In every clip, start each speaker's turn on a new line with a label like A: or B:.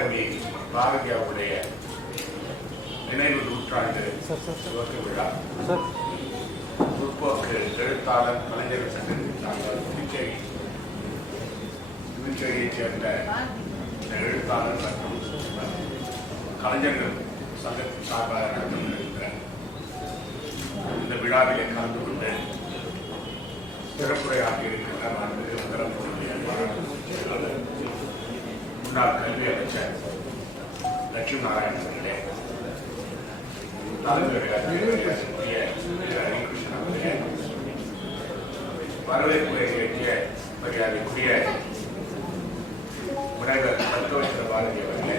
A: மகாகவி பாரதியாருடைய நினைவு நூற்றாண்டு துவக்க விழா. முற்போக்கு எழுத்தாளர் கலைஞர் சங்கத்தின் சார்பாக புதுச்சேரி புதுச்சேரியைச் சேர்ந்த எழுத்தாளர் மற்றும் கலைஞர்கள் சங்கத்தின் சார்பாக நடத்தப்படுகின்ற இந்த விழாவிலே கலந்து கொண்டு சிறப்புரையாற்றி இருக்கின்ற முதலமைச்சருடைய செயலாளர் முன்னாள் கல்வி அமைச்சர் லட்சுமி நாராயணன் அவர்களே வரவேற்புரை இயற்றிய மரியாதைக்குரிய முனைவர் பத்மவேந்திர பாரதி அவர்களே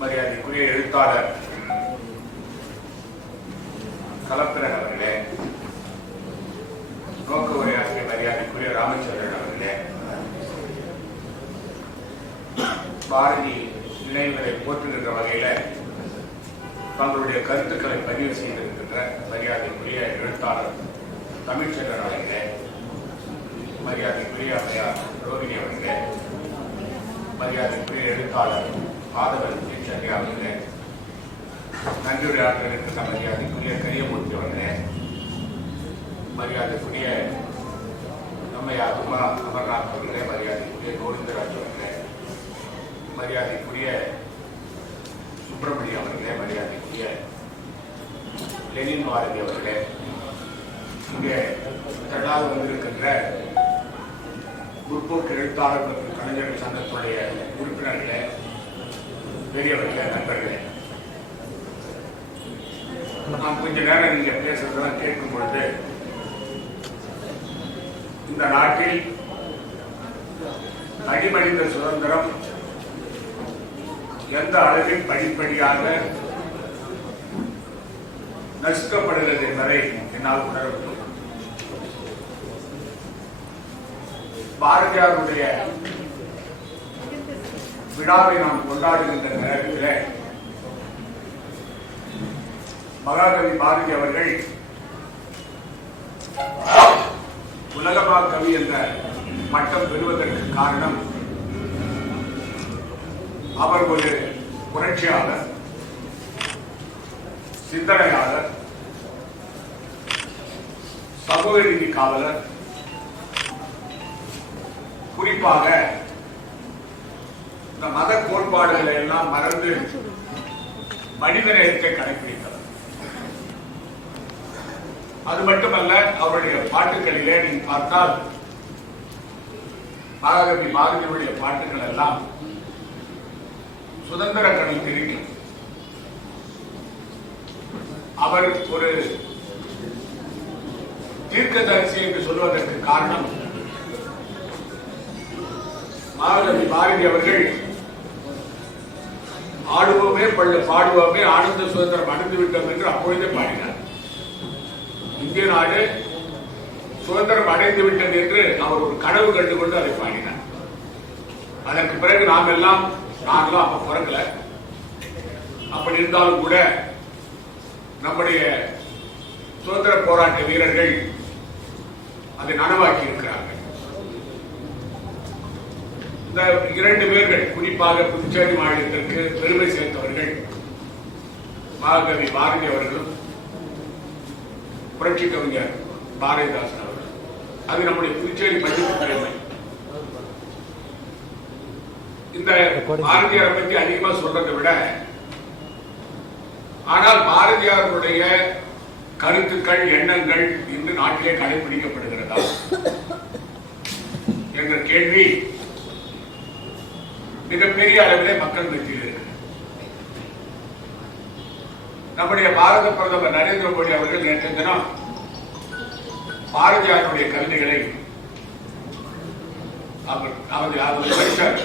A: மரியாதைக்குரிய எழுத்தாளர் கலப்பிரகர் அவர்களே நோக்க உரையாற்றிய மரியாதைக்குரிய ராமச்சந்திரன் அவர்களே பாரதி நினைவுகளை போற்றுகின்ற வகையில தங்களுடைய கருத்துக்களை பதிவு செய்திருக்கின்ற மரியாதைக்குரிய எழுத்தாளர் தமிழ்ச்செல்வன் அவர்களே மரியாதைக்குரிய அம்மையார் ரோகிணி அவர்களே மரியாதைக்குரிய எழுத்தாளர் ஆதவன் சந்தியா அவர்களே நன்றியுரையாற்ற மரியாதைக்குரிய கரியமூர்த்தி அவர்களே மரியாதைக்குரிய அம்மையார் அமர்நாத் அவர்களே மரியாதைக்குரிய கோவிந்தராஜ் அவர்களே. மரியாதைக்குரிய சுப்பிரமணியம் அவர்களே மரியாதைக்குரிய லெனின் பாரதி அவர்களே இங்கே திரளாக வந்திருக்கின்ற முற்போக்கு எழுத்தாளர் மற்றும் கலைஞர்கள் சங்கத்துடைய உறுப்பினர்களே பெரியவர்களே நண்பர்களே நான் கொஞ்ச நேரம் நீங்க பேசுறதெல்லாம் கேட்கும் பொழுது இந்த நாட்டில் அடிமனித சுதந்திரம் எந்த அளவில் படிப்படியாக நசுக்கப்படுகிறது என்பதை என்னால் உணர பாரதியாருடைய விழாவை நாம் கொண்டாடுகின்ற நேரத்தில் மகாகவி பாரதி அவர்கள் உலகமா கவி என்ற பட்டம் பெறுவதற்கு காரணம் அவர் ஒரு புரட்சியாளர் சிந்தனையாளர் சமூக நீதி காவலர். குறிப்பாக இந்த மத கோட்பாடுகளை எல்லாம் மறந்து மனித நேரத்தை கடைபிடித்தவர் அது மட்டுமல்ல அவருடைய பாட்டுகளிலே நீங்க பார்த்தால் மகாகவி பாரதியுடைய பாட்டுகள் எல்லாம் சுதந்திர கடல் தெரிவிக்கும் அவர் ஒரு தீர்க்கதரிசி என்று சொல்வதற்கு காரணம். மகாகவி பாரதி அவர்கள் ஆடுவோமே பள்ள பாடுவோமே ஆனந்த சுதந்திரம் அடைந்து விட்டோம் என்று அப்பொழுதே பாடினார். இந்திய நாடு சுதந்திரம் அடைந்து விட்டது என்று அவர் ஒரு கனவு கண்டு கொண்டு அதை பாடினார். அதற்கு பிறகு நாம் எல்லாம் நாங்களும் அப்ப பிறக்கல. அப்படி இருந்தாலும் கூட நம்முடைய சுதந்திர போராட்ட வீரர்கள் அதை நனவாக்கி இருக்கிறார்கள். இந்த இரண்டு பேர்கள் குறிப்பாக புதுச்சேரி மாநிலத்திற்கு பெருமை சேர்த்தவர்கள் மகாகவி பாரதி அவர்களும் புரட்சி கவிஞர் பாரதிதாசன் அவர்கள் அது நம்முடைய புதுச்சேரி மதிப்பு பெருமை இந்த பாரதியாரை பற்றி அதிகமா சொல்றதை விட ஆனால் பாரதியாருடைய கருத்துக்கள் எண்ணங்கள் இன்று நாட்டிலே கடைபிடிக்கப்படுகிறதா? என்ற கேள்வி மிகப்பெரிய அளவிலே மக்கள் மத்தியில் இருக்கு. நம்முடைய பாரத பிரதமர் நரேந்திர மோடி அவர்கள் நேற்று தினம் பாரதியாருடைய கவிதைகளை அவர் அவர் அவர்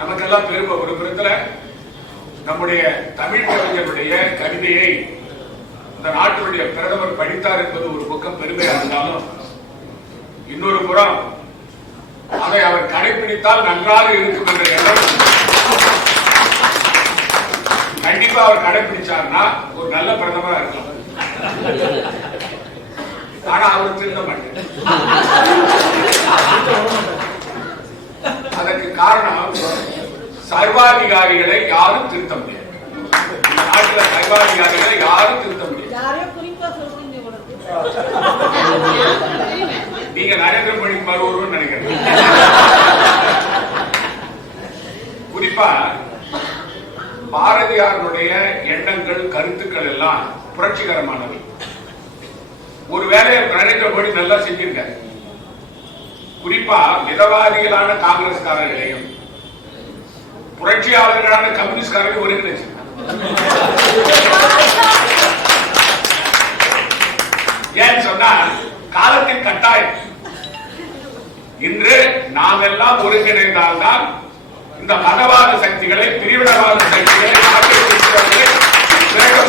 A: நமக்கெல்லாம் பெருமை ஒரு புறத்துல நம்முடைய தமிழ் கவிஞருடைய கவிதையை இந்த நாட்டினுடைய பிரதமர் படித்தார் என்பது ஒரு பக்கம் பெருமையா இருந்தாலும் இன்னொரு புறம் அதை அவர் கடைபிடித்தால் நன்றாக இருக்கும் என்ற எண்ணம் கண்டிப்பா அவர் கடைபிடிச்சார்னா ஒரு நல்ல பிரதமரா இருக்கலாம். ஆனா அவர் திருந்த மாட்டார் சர்வாதிகாரிகளை யாரும் திருத்த முடியாது. நாட்டுல சர்வாதிகாரிகளை யாரும் திருத்த முடியாது. நீங்க நரேந்திர மோடி மாதிரி ஒருவன் நினைக்கிறேன். குறிப்பா பாரதியாருடைய எண்ணங்கள் கருத்துக்கள் எல்லாம் புரட்சிகரமானவை. ஒரு வேலையை நரேந்திர மோடி நல்லா செஞ்சிருக்காரு. குறிப்பா மிதவாதிகளான காங்கிரஸ்காரர்களையும் புரட்சியாளர்களான கம்யூனிஸ்ட்காரர்கள் ஒருங்கிணைச்சு. ஏன்னு சொன்னா காலத்தின் கட்டாயம். இன்று நாம் எல்லாம் ஒருங்கிணைந்தால்தான் இந்த மதவாத சக்திகளை பிரிவினவாத சக்திகளை நாட்டில்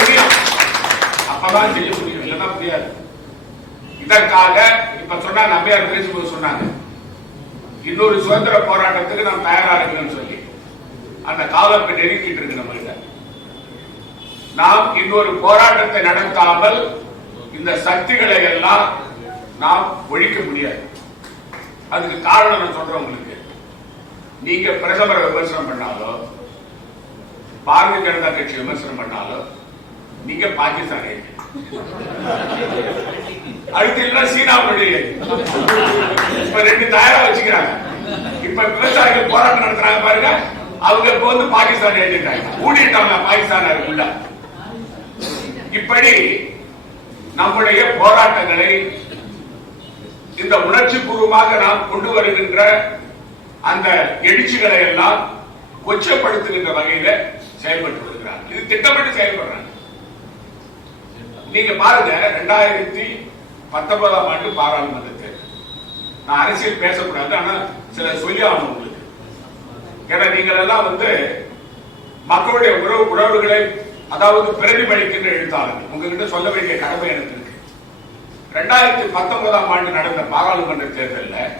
A: முடியும். அப்பதான் செய்ய முடியும். இல்லைன்னா முடியாது. இதற்காக இப்ப சொன்னா நம்பியார் பேசும்போது சொன்னாங்க. இன்னொரு சுதந்திர போராட்டத்துக்கு நாம் தயாரா இருக்கணும்னு சொல்லி அந்த காலம் நெருக்கிட்டு இருக்கு நம்ம நாம் இன்னொரு போராட்டத்தை நடத்தாமல் இந்த சக்திகளை எல்லாம் நாம் ஒழிக்க முடியாது. அதுக்கு காரணம் நான் சொல்றேன் உங்களுக்கு. நீங்க பிரதமரை விமர்சனம் பண்ணாலோ பாரதிய ஜனதா கட்சி விமர்சனம் பண்ணாலோ நீங்க பாகிஸ்தான். அடுத்து இல்ல சீனா இப்ப ரெண்டு தயாரா வச்சுக்கிறாங்க. இப்ப விவசாயிகள் போராட்டம் நடத்துறாங்க பாருங்க. அவங்க இப்ப வந்து பாகிஸ்தான் எழுதிட்டாங்க ஊடிட்டாங்க பாகிஸ்தான் உள்ள. இப்படி நம்முடைய போராட்டங்களை இந்த உணர்ச்சி பூர்வமாக நாம் கொண்டு வருகின்ற அந்த எழுச்சிகளை எல்லாம் கொச்சப்படுத்துகின்ற வகையில செயல்பட்டு வருகிறார் இது திட்டமிட்டு செயல்படுறாங்க. நீங்க பாருங்க ரெண்டாயிரத்தி பத்தொன்பதாம் ஆண்டு பாராளுமன்ற தேர்தல் நான் அரசியல் பேசக்கூடாது ஆனா சில சொல்லி ஆகணும் உங்களுக்கு. ஏன்னா நீங்கள் எல்லாம் வந்து மக்களுடைய உறவு உறவுகளை அதாவது பிரதிபலிக்கின்ற எழுத்தாளர்கள். உங்ககிட்ட சொல்ல வேண்டிய கடமை எனக்கு இருக்கு. ரெண்டாயிரத்தி பத்தொன்பதாம் ஆண்டு நடந்த பாராளுமன்ற தேர்தலில்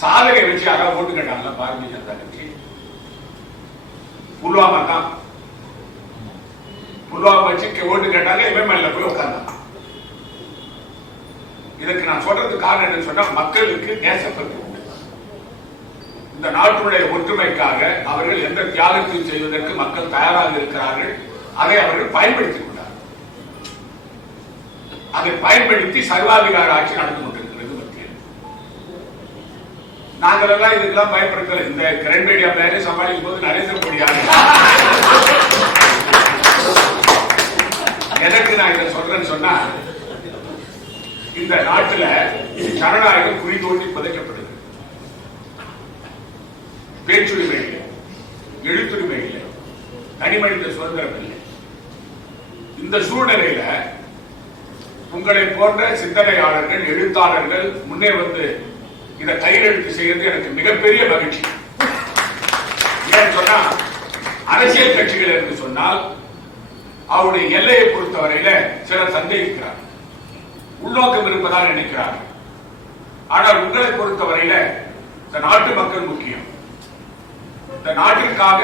A: சாதனை வச்சு யாராவது ஓட்டு கேட்டாங்களா பாரதிய ஜனதா கட்சி? புல்வாமா தான். புல்வாமா வச்சு ஓட்டு கேட்டாங்க எம்எம்எல்ல போய் உட்கார்ந்தான் இதுக்கு நான் சொல்றதுக்கு காரணம் என்னன்னு சொன்னா மக்களுக்கு நேசப்பற்று உண்டு. இந்த நாட்டுடைய ஒற்றுமைக்காக அவர்கள் எந்த தியாகத்தையும் செய்வதற்கு மக்கள் தயாராக இருக்கிறார்கள். அதை அவர்கள் பயன்படுத்திக் கொண்டார்கள். அதை பயன்படுத்தி சர்வாதிகார ஆட்சி நடந்து கொண்டிருக்கிறது மத்தியில் நாங்கள் எல்லாம் இதுக்கெல்லாம் பயன்படுத்தல. இந்த கிரண்பேடியா பேரை சமாளிக்கும் போது நரேந்திர மோடி எதற்கு நான் இதை சொல்றேன்னு சொன்னா இந்த நாட்டுல ஜனநாயகம் குறி தோண்டி புதைக்கப்படுது. பேச்சுரிமை இல்லை. எழுத்துரிமை இல்லை. தனிமனித சுதந்திரம் இல்லை. இந்த சூழ்நிலையில உங்களை போன்ற சிந்தனையாளர்கள் எழுத்தாளர்கள் முன்னே வந்து இதை கையெழுத்து செய்யறது எனக்கு மிகப்பெரிய மகிழ்ச்சி. ஏன்னு சொன்னா அரசியல் கட்சிகள் என்று சொன்னால் அவருடைய எல்லையை பொறுத்தவரையில சிலர் சந்தேகிக்கிறார் உள்நோக்கம் இருப்பதாக நினைக்கிறார். ஆனால் உங்களை பொறுத்தவரையில இந்த நாட்டு மக்கள் முக்கியம். இந்த நாட்டிற்காக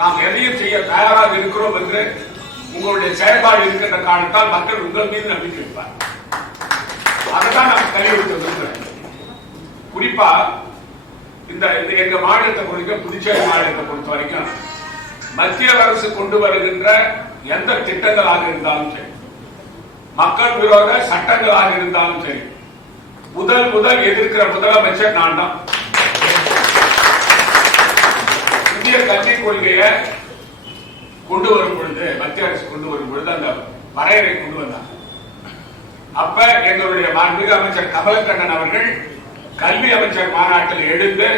A: நாம் எதையும் செய்ய தயாராக இருக்கிறோம் என்று உங்களுடைய செயல்பாடு இருக்கின்ற காரணத்தால் மக்கள் உங்கள் மீது நம்பிக்கை வைப்பார். அதைத்தான் நாம் தெளிவுபடுத்த விரும்புகிறேன் குறிப்பா இந்த இந்த எங்க மாநிலத்தை பொறுத்த புதுச்சேரி மாநிலத்தை பொறுத்த வரைக்கும் மத்திய அரசு கொண்டு வருகின்ற எந்த திட்டங்களாக இருந்தாலும் சரி மக்கள் விரோத சட்டங்களாக இருந்தாலும் சரி. முதல் முதல் எதிர்க்கிற முதலமைச்சர் நான் தான் இந்திய கல்விக் கொள்கையை கொண்டு வரும் பொழுது மத்திய அரசு கொண்டு வரும் பொழுது அந்த வரையறை கொண்டு வந்தாங்க அப்ப எங்களுடைய மாண்புமிகு அமைச்சர் கமலக்கண்ணன் அவர்கள் கல்வி அமைச்சர் மாநாட்டில் எழுந்து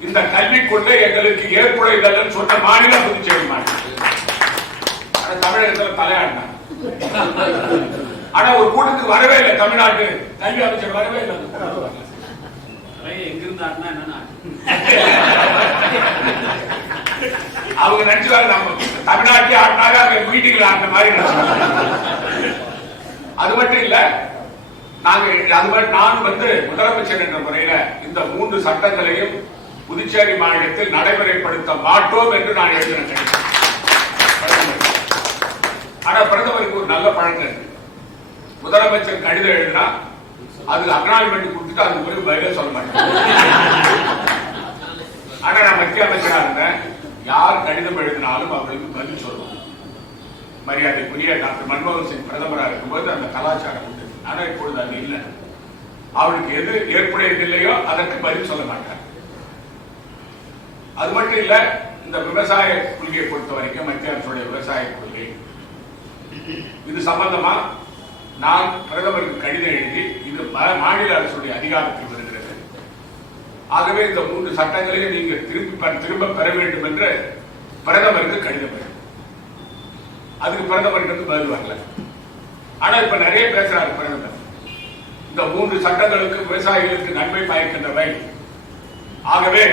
A: இந்த கல்விக் கொள்கை எங்களுக்கு ஏற்புடையதல்ல சொன்ன மாநிலம் புதுச்சேரி மாநிலம் தமிழகத்தில் தலையாடினாங்க ஆனா ஒரு கூட்டத்துக்கு வரவே இல்லை தமிழ்நாட்டு கல்வி அமைச்சர் வரவே இல்லை.
B: எங்கிருந்து ஆட்டினா என்னன்னா
A: அவங்க நினைச்சுவாங்க நம்ம தமிழ்நாட்டிலே ஆட்டினாங்க அங்க மீட்டிங்ல ஆட்டின மாதிரி. அது மட்டும் இல்ல நாங்க அது மாதிரி நான் வந்து முதலமைச்சர் என்ற முறையில இந்த மூன்று சட்டங்களையும் புதுச்சேரி மாநிலத்தில் நடைமுறைப்படுத்த மாட்டோம் என்று நான் எழுதினேன். ஆனா பிரதமருக்கு ஒரு நல்ல பழக்கம் இருக்கு முதலமைச்சர் கடிதம் எழுதினா அதுக்கு அக்னாலஜ்மெண்ட் கொடுத்துட்டு அதுக்கு பிறகு பதிலே சொல்ல மாட்டேன் ஆனா நான் மத்திய அமைச்சரா இருந்தேன். யார் சொன்னாலும் அவர்களுக்கு பதில் சொல்லுவோம் மரியாதைக்குரிய டாக்டர் மன்மோகன் சிங் பிரதமராக இருக்கும்போது அந்த கலாச்சாரம் உண்டு. ஆனா இப்பொழுது அது இல்லை. அவருக்கு எது ஏற்புடையதில்லையோ அதற்கு பதில் சொல்ல மாட்டார். அது மட்டும் இல்ல இந்த விவசாய கொள்கையை பொறுத்த வரைக்கும் மத்திய அரசுடைய விவசாய கொள்கை. இது சம்பந்தமா நான் பிரதமருக்கு கடிதம் எழுதி இது மாநில அரசுடைய அதிகாரத்தில் வருகிறது. ஆகவே இந்த மூன்று சட்டங்களையும் நீங்கள் திருப்பி திரும்ப பெற வேண்டும் என்று பிரதமருக்கு கடிதம் அதுக்கு பிரதமர் வந்து பதில் வரல ஆனா இப்ப நிறைய பேசுறாரு பிரதமர். இந்த மூன்று சட்டங்களுக்கு விவசாயிகளுக்கு நன்மை பயக்கின்றவை. ஆகவே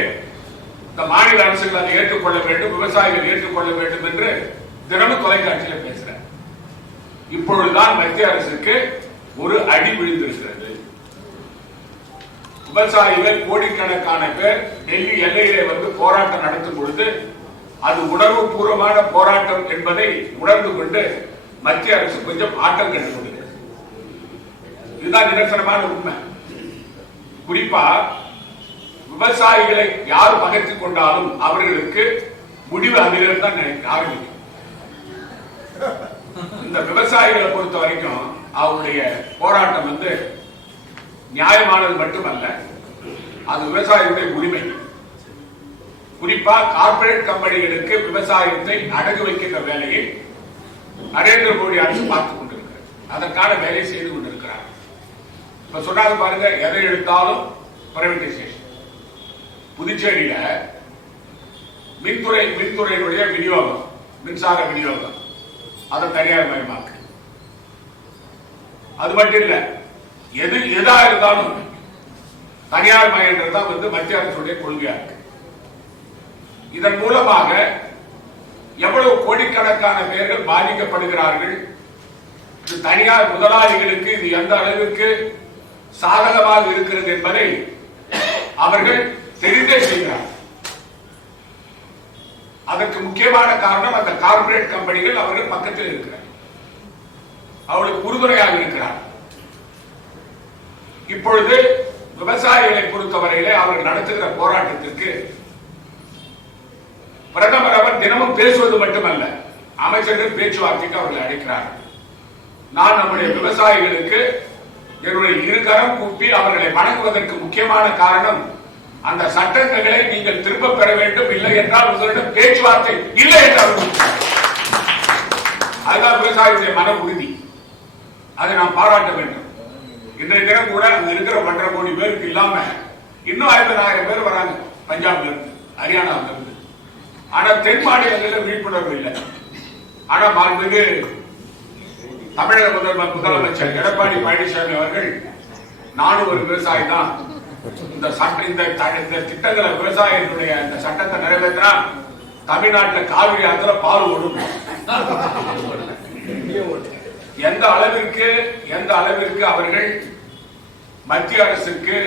A: இந்த மாநில அரசுகள் அதை ஏற்றுக்கொள்ள வேண்டும் விவசாயிகள் ஏற்றுக்கொள்ள வேண்டும் என்று தினமும் தொலைக்காட்சியில் பேசுறார் இப்பொழுதுதான் மத்திய அரசுக்கு ஒரு அடி விழுந்திருக்கிறது. விவசாயிகள் கோடிக்கணக்கான பேர் டெல்லி எல்லையிலே வந்து போராட்டம் நடத்தும் பொழுது அது உணர்வு பூர்வமான போராட்டம் என்பதை உணர்ந்து கொண்டு மத்திய அரசு கொஞ்சம் ஆட்டம் கண்டு இதுதான் நிதர்சனமான உண்மை. குறிப்பா விவசாயிகளை யார் பகைத்துக் கொண்டாலும் அவர்களுக்கு முடிவு அதிலிருந்து தான் ஆரம்பிக்கும் இந்த விவசாயிகளை பொறுத்த வரைக்கும் அவருடைய போராட்டம் வந்து நியாயமானது மட்டுமல்ல அது விவசாயிகளுடைய உரிமை. குறிப்பா கார்ப்பரேட் கம்பெனிகளுக்கு விவசாயத்தை அடகு வைக்கின்ற வேலையை நரேந்திர மோடி அரசு பார்த்துக் கொண்டிருக்கிறது அதற்கான வேலை செய்து கொண்டிருக்கிறார். இப்ப சொன்னாங்க பாருங்க எதை எடுத்தாலும் பிரைவேடைசேஷன் புதுச்சேரியில மின்துறை மின்துறையினுடைய விநியோகம் மின்சார விநியோகம். அதை தனியார் மயமாக்கு அது மட்டும் இல்ல எது எதா இருந்தாலும் தனியார் மயன்றதுதான் வந்து மத்திய அரசுடைய கொள்கையா இருக்கு. இதன் மூலமாக எவ்வளவு கோடிக்கணக்கான பேர்கள் பாதிக்கப்படுகிறார்கள்? இது தனியார் முதலாளிகளுக்கு இது எந்த அளவிற்கு சாதகமாக இருக்கிறது என்பதை அவர்கள் தெரிந்தே செய்கிறார்கள். அதற்கு முக்கியமான காரணம் அந்த கார்ப்பரேட் கம்பெனிகள் அவர்கள் பக்கத்தில் இருக்கிறார். அவளுக்கு உறுதுணையாக இருக்கிறார். இப்பொழுது விவசாயிகளை பொறுத்தவரையிலே அவர்கள் நடத்துகிற போராட்டத்திற்கு பிரதமர் அவர் தினமும் பேசுவது மட்டுமல்ல அமைச்சர்கள் பேச்சுவார்த்தைக்கு அவர்கள் அழைக்கிறார்கள் நான் நம்முடைய விவசாயிகளுக்கு என்னுடைய இருகரம் கூப்பி அவர்களை வணங்குவதற்கு முக்கியமான காரணம் அந்த சட்டங்களை நீங்கள் திரும்ப பெற வேண்டும். இல்லை என்றால் உங்களிடம் பேச்சுவார்த்தை இல்லை என்றால் அதுதான் விவசாயத்தை மன உறுதி. அதை நாம் பாராட்ட வேண்டும். இன்றைய தினம் கூட அங்க இருக்கிற ஒன்றரை கோடி பேருக்கு இல்லாம இன்னும் ஐம்பதாயிரம் பேர் வராங்க. பஞ்சாப்ல இருந்து ஹரியானாவில இருந்து ஆனா தென் மாநிலங்களில் விழிப்புணர்வு இல்லை. ஆனா மாண்புமிகு தமிழக முதல்வர் முதலமைச்சர் எடப்பாடி பழனிசாமி அவர்கள் நானும் ஒரு விவசாயி தான் இந்த சட்ட இந்த இந்த திட்டங்களை விவசாயிகளுடைய இந்த சட்டத்தை நிறைவேற்றினா தமிழ்நாட்டில் காவிரி ஆத்துல பால் ஓடும். எந்த அளவிற்கு எந்த அளவிற்கு அவர்கள் மத்திய அரசுக்கு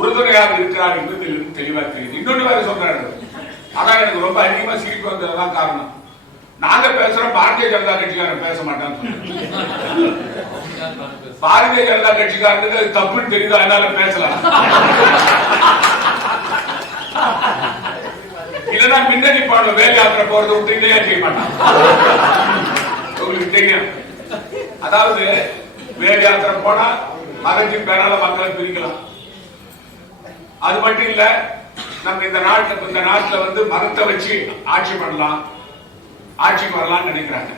A: உறுதுணையாக இருக்கிறார் என்பது தெளிவாக தெரியுது. இன்னொன்று வேற சொல்றாரு. எனக்கு ரொம்ப அதிகமா சிரிப்பு வந்ததுதான் காரணம். நாங்க பேசுறோம் பாரதிய ஜனதா கட்சிக்காரன் பேச மாட்டான்னு பாரதிய ஜனதா கட்சிக்காரனுக்கு தப்புன்னு தெரியுது? அதனால பேசலாம் இல்லைன்னா மின்னணி பாடம் வேலை யாத்திரை விட்டு இதையா செய்ய மாட்டான். உங்களுக்கு தெரியும். அதாவது வேலை யாத்திரை போனா மறைஞ்சு பேரால மக்களை பிரிக்கலாம். அது மட்டும் இல்ல நம்ம இந்த நாட்டுல இந்த நாட்டுல வந்து மரத்தை வச்சு ஆட்சி பண்ணலாம். ஆட்சிக்கு வரலாம்னு நினைக்கிறாங்க.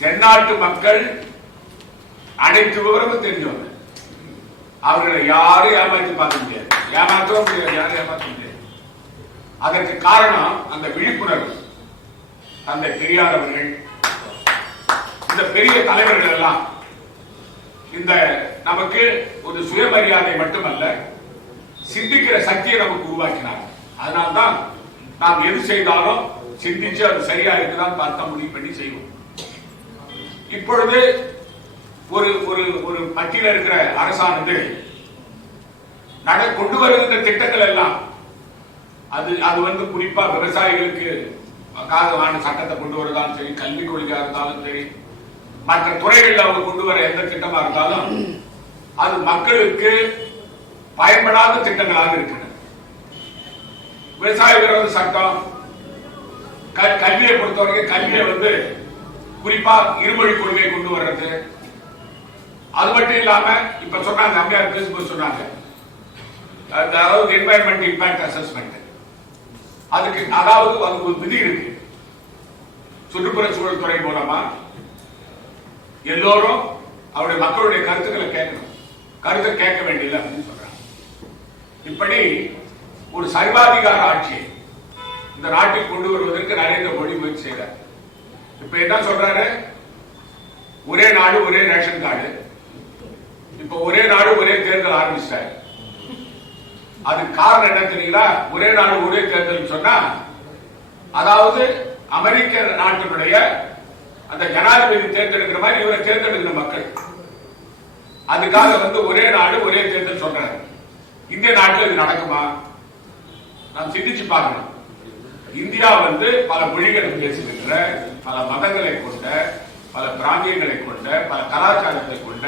A: தென்னாட்டு மக்கள் அனைத்து விவரமும் தெரிஞ்சவங்க. அவர்களை யாரும் ஏமாத்தி பார்க்க முடியாது. ஏமாற்றவும் முடியாது யாரும் ஏமாற்ற முடியாது. அதற்கு காரணம் அந்த விழிப்புணர்வு. அந்த பெரியாரவர்கள் இந்த பெரிய தலைவர்கள் எல்லாம் இந்த நமக்கு ஒரு சுயமரியாதை மட்டுமல்ல சிந்திக்கிற சக்தியை நமக்கு உருவாக்கினார் அதனால்தான் நாம் எது செய்தாலும் சிந்திச்சு அது சரியா இருக்குதான் பார்க்க முடிவு பண்ணி செய்வோம். இப்பொழுது ஒரு ஒரு ஒரு மத்தியில் இருக்கிற அரசானது நட கொண்டு வருகின்ற திட்டங்கள் எல்லாம் அது அது வந்து குறிப்பா விவசாயிகளுக்கு காகமான சட்டத்தை கொண்டு வரதாலும் சரி கல்விக் கொள்கையா இருந்தாலும் சரி மற்ற துறைகளில் அவங்க கொண்டு வர எந்த திட்டமா இருந்தாலும் அது மக்களுக்கு பயன்படாத திட்டங்களாக இருக்கு விவசாய விரோத சட்டம். க- கல்வியை பொறுத்தவரைக்கும் கல்வியை வந்து குறிப்பா இருமொழி கொள்கை கொண்டு வர்றது. அது மட்டும் இல்லாம இப்ப சொன்னாங்க அம்மையார் பேசும்போது சொன்னாங்க. அதாவது என்வாயன்மெண்ட் இம்பாக்ட் அசஸ்மெண்ட் அதுக்கு அதாவது அதுக்கு ஒரு விதி இருக்கு. சுற்றுப்புற சூழல் துறை மூலமா எல்லோரும் அவருடைய மக்களுடைய கருத்துக்களை கேட்கணும். கருத்தை கேட்க வேண்டியது அப்படின்னு சொல்றாங்க. இப்படி ஒரு சர்வாதிகார ஆட்சியை இந்த நாட்டில் கொண்டு வருவதற்கு நரேந்திர மோடி முயற்சி செய்கிறார் இப்ப என்ன சொல்றாரு? ஒரே நாடு ஒரே ரேஷன் கார்டு. இப்ப ஒரே நாடு ஒரே தேர்தல் ஆரம்பிச்சிட்டாரு அதுக்கு காரணம் என்ன தெரியுங்களா? ஒரே நாடு ஒரே தேர்தல் சொன்னா அதாவது அமெரிக்க நாட்டினுடைய அந்த ஜனாதிபதி தேர்ந்தெடுக்கிற மாதிரி இவரை தேர்ந்தெடுக்கிற மக்கள். அதுக்காக வந்து ஒரே நாடு ஒரே தேர்தல் சொல்றாரு. இந்திய நாட்டில் இது நடக்குமா? நாம் சிந்திச்சு பார்க்கணும். இந்தியா வந்து பல மொழிகளை பேசுகின்ற பல மதங்களை கொண்ட பல பிராந்தியங்களை கொண்ட பல கலாச்சாரத்தை கொண்ட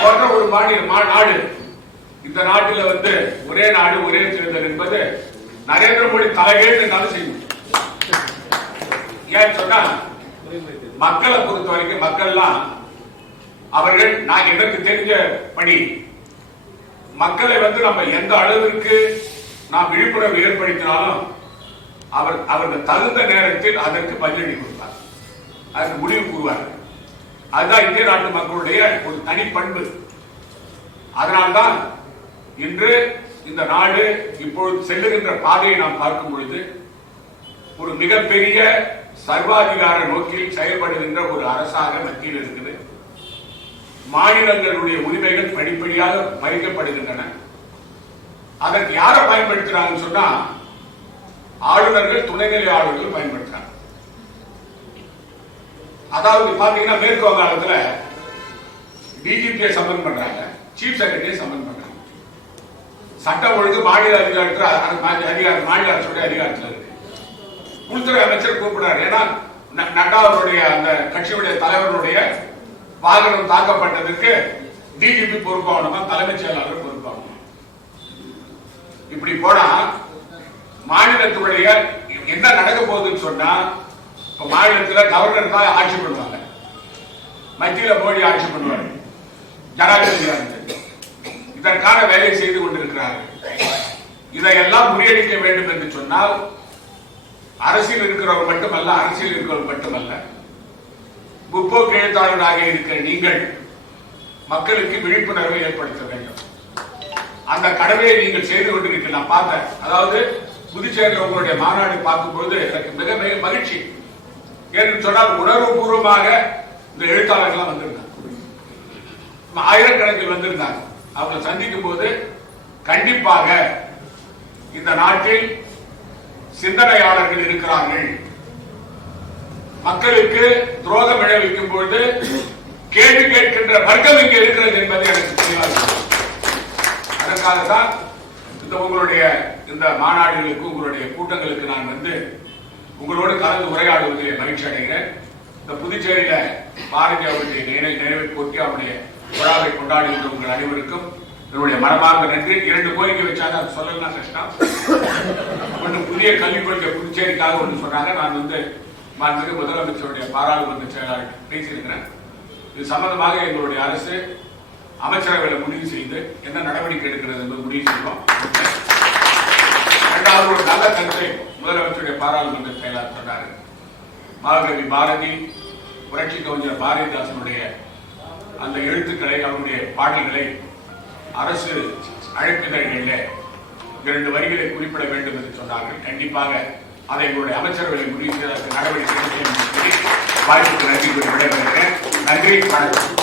A: போன்ற ஒரு மாநில நாடு. இந்த நாட்டில் வந்து ஒரே நாடு ஒரே தேர்தல் என்பது நரேந்திர மோடி தலைகீழ்னாலும் செய்யும் ஏன் சொன்னா மக்களை பொறுத்த வரைக்கும் மக்கள்லாம் அவர்கள் நான் எனக்கு தெரிஞ்ச பணி மக்களை வந்து நம்ம எந்த அளவிற்கு நாம் விழிப்புணர்வு ஏற்படுத்தினாலும் அவர் அவர்கள் தகுந்த நேரத்தில் அதற்கு பதிலடி கொடுத்தார் அதற்கு முடிவு கூறுவார்கள். அதுதான் இந்திய நாட்டு மக்களுடைய ஒரு தனிப்பண்பு அதனால்தான் இன்று இந்த நாடு இப்பொழுது செல்லுகின்ற பாதையை நாம் பார்க்கும் பொழுது ஒரு மிகப்பெரிய சர்வாதிகார நோக்கில் செயல்படுகின்ற ஒரு அரசாக மத்தியில் இருக்குது. மாநிலங்களுடைய உரிமைகள் படிப்படியாக பறிக்கப்படுகின்றன அதற்கு யாரை பயன்படுத்துறாங்கன்னு சொன்னா ஆளுநர்கள் துணைநிலை ஆளுநர்கள் பயன்படுத்துறாங்க அதாவது பாத்தீங்கன்னா மேற்கு வங்காளத்துல டிஜிபியை சம்மன் பண்றாங்க சீஃப் செக்ரட்டரியை சம்மன் பண்றாங்க. சட்டம் ஒழுங்கு மாநில அதிகாரத்தில் அதிகாரம் மாநில அரசுடைய அதிகாரத்தில் இருக்கு. உள்துறை அமைச்சர் கூப்பிடுறாரு. ஏன்னா ந- நட்டா அவருடைய அந்த கட்சியுடைய தலைவருடைய வாகனம் தாக்கப்பட்டதற்கு டிஜிபி பொறுப்பாகணுமா? தலைமைச் செயலாளர் இப்படி போனா மாநிலத்துடைய என்ன நடக்க போகுதுன்னு சொன்னா இப்ப மாநிலத்துல கவர்னர் தான் ஆட்சி பண்ணுவாங்க. மத்தியில போய் ஆட்சி பண்ணுவாங்க ஜனாதிபதியா இருந்து இதற்கான வேலையை செய்து கொண்டிருக்கிறார்கள் இதையெல்லாம் முறியடிக்க வேண்டும் என்று சொன்னால் அரசியல் இருக்கிறவர் மட்டுமல்ல அரசியல் இருக்கிறவர் மட்டுமல்ல முற்போக்கு எழுத்தாளராக இருக்கிற நீங்கள் மக்களுக்கு விழிப்புணர்வை ஏற்படுத்த வேண்டும். அந்த கடமையை நீங்கள் செய்து கொண்டிருக்கீங்க நான் பார்த்தேன். அதாவது புதுச்சேரியில் உங்களுடைய மாநாடு பார்க்கும்போது எனக்கு மிக மிக மகிழ்ச்சி. ஏன்னு சொன்னால் உணர்வுபூர்வமாக இந்த எழுத்தாளர்கள்லாம் வந்திருந்தாங்க. ஆயிரக்கணக்கில் வந்திருந்தாங்க. அவங்க சந்திக்கும் போது கண்டிப்பாக இந்த நாட்டில் சிந்தனையாளர்கள் இருக்கிறார்கள். மக்களுக்கு துரோகம் விளைவிக்கும் பொழுது கேள்வி கேட்கின்ற வர்க்கம் இங்கே இருக்கிறது என்பதை எனக்கு தெரியாது அதற்காகத்தான் இந்த உங்களுடைய இந்த மாநாடுகளுக்கு உங்களுடைய கூட்டங்களுக்கு நான் வந்து உங்களோடு கலந்து உரையாடுவதில் மகிழ்ச்சி அடைகிறேன். இந்த புதுச்சேரியில பாரதி அவருடைய நினை நினைவை போட்டி அவருடைய விழாவை கொண்டாடுகின்ற உங்கள் அனைவருக்கும் என்னுடைய மனமார்ந்த நன்றி. இரண்டு கோரிக்கை வச்சாங்க சொல்லலாம் கஷ்டம். ஒன்று புதிய கல்விக் கொள்கை புதுச்சேரிக்காக ஒன்று சொன்னாங்க. நான் வந்து மாண்புமிகு முதலமைச்சருடைய பாராளுமன்ற செயலாளர் பேசியிருக்கிறேன். இது சம்பந்தமாக எங்களுடைய அரசு அமைச்சரவையில் முடிவு செய்து என்ன நடவடிக்கை எடுக்கிறது என்பது முடிவு செய்வோம். இரண்டாவது ஒரு நல்ல கருத்தை முதலமைச்சருடைய பாராளுமன்ற செயலாளர் சொன்னார். மகாகவி பாரதி புரட்சி கவிஞர் பாரதிதாசனுடைய அந்த எழுத்துக்களை அவருடைய பாடல்களை அரசு அழைப்பிதழ்களில் இரண்டு வரிகளை குறிப்பிட வேண்டும் என்று சொன்னார்கள். கண்டிப்பாக அதை எங்களுடைய அமைச்சர்களை முடிவு செய்வதற்கு நடவடிக்கை எடுப்பேன் வாய்ப்புக்கு நன்றி கூறி விடைபெறுகிறேன். நன்றி வணக்கம்.